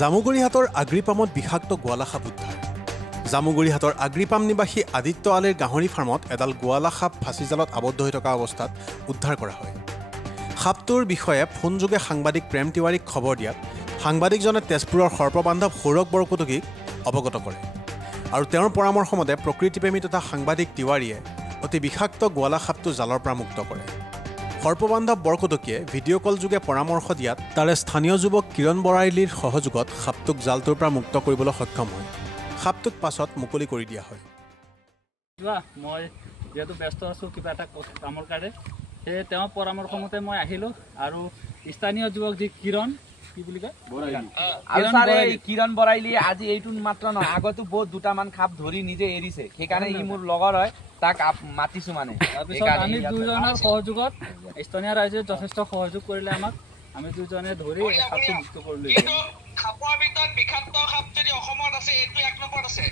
জামুগুৰিহাটৰ আগ্ৰিপামত বিষাক্ত গোৱালা সাপ উদ্ধাৰ। জামুগুৰিহাটৰ আগ্ৰিপাম নিবাসী আদিত্য আলীৰ গাহৰি ফাৰ্মত এডাল গোৱালা সাপ ফাঁচীজালত আবদ্ধ হৈ থকা অৱস্থাত উদ্ধাৰ কৰা হয়। সাপটোৰ বিষয়ে ফোনযোগে সাংবাদিক প্ৰেম তিৱাৰীক খবৰ দিয়াত সাংবাদিকজনে তেজপুৰৰ সৰ্পবান্ধৱ সৌৰভ বৰকটকীক অৱগত কৰে আৰু তেওঁৰ পৰামৰ্শমতে প্ৰকৃতিপ্ৰেমী তথা সাংবাদিক তিৱাৰীয়ে অতি বিষাক্ত গোৱালা সাপটো জালৰ পৰা মুক্ত কৰে। সৰ্পবান্ধৱ বৰকটকীয়ে ভিডিঅ' কল যোগে পৰামৰ্শ দিয়াত তাৰে স্থানীয় যুৱক কিৰণ বৰাইলীৰ সহযোগত সাপটোক জালটোৰ পৰা মুক্ত কৰিবলৈ সক্ষম হয়। সাপটোক পাছত মুকলি কৰি দিয়া হয়। মই যেহেতু ব্যস্ত আছোঁ কিবা এটা কামৰ কাৰণে, সেয়ে তেওঁৰ পৰামৰ্শমতে মই আহিলোঁ আৰু স্থানীয় যুৱক যি কিৰণ কিৰণ বৰাইলী আজি এইটো মাত্ৰ নহয়, আগতো বহুত দুটামান সাপ ধৰি নিজে এৰিছে, সেইকাৰণে ই মোৰ লগৰ হয়, তাক মাতিছো মানে। তাৰপিছত আমি দুজনৰ সহযোগত স্থানীয় ৰাইজে যথেষ্ট সহযোগ কৰিলে আমাক, আমি দুজনে ধৰি সাপটো মুক্ত কৰিলোঁ। সাপৰ ভিতৰত বিষাক্ত সাপ যদি অসমত আছে, এইটো এক নম্বৰত আছে।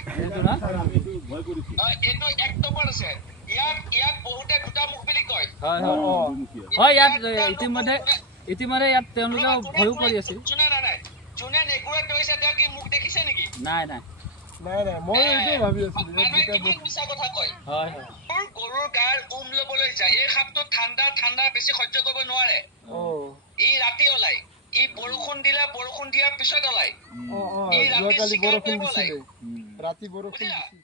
এইটো এক নম্বৰ আছে। ইয়াত বহুতে দুটা মুখ বুলি কয়। হয়, ইয়াত ইতিমধ্যে ইয়াত তেওঁলোকে ভয়ো কৰি আছিল। যোনে নেগুৰে ধৰিছে তেওঁ কি মুখ দেখিছে নেকি? নাই, মই এইটো ভাবি আছিলো মিছা কথা কয়। গৰুৰ গাৰ ল'বলৈ যায়। এই সাপটো ঠাণ্ডা বেছি সহ্য কৰিব নোৱাৰে। ই ৰাতি ওলাই, ই বৰষুণ দিয়াৰ পিছত ওলাই। যোৱাকালি বৰষুণ দিছিলে, ৰাতি বৰষুণ দিছিলে।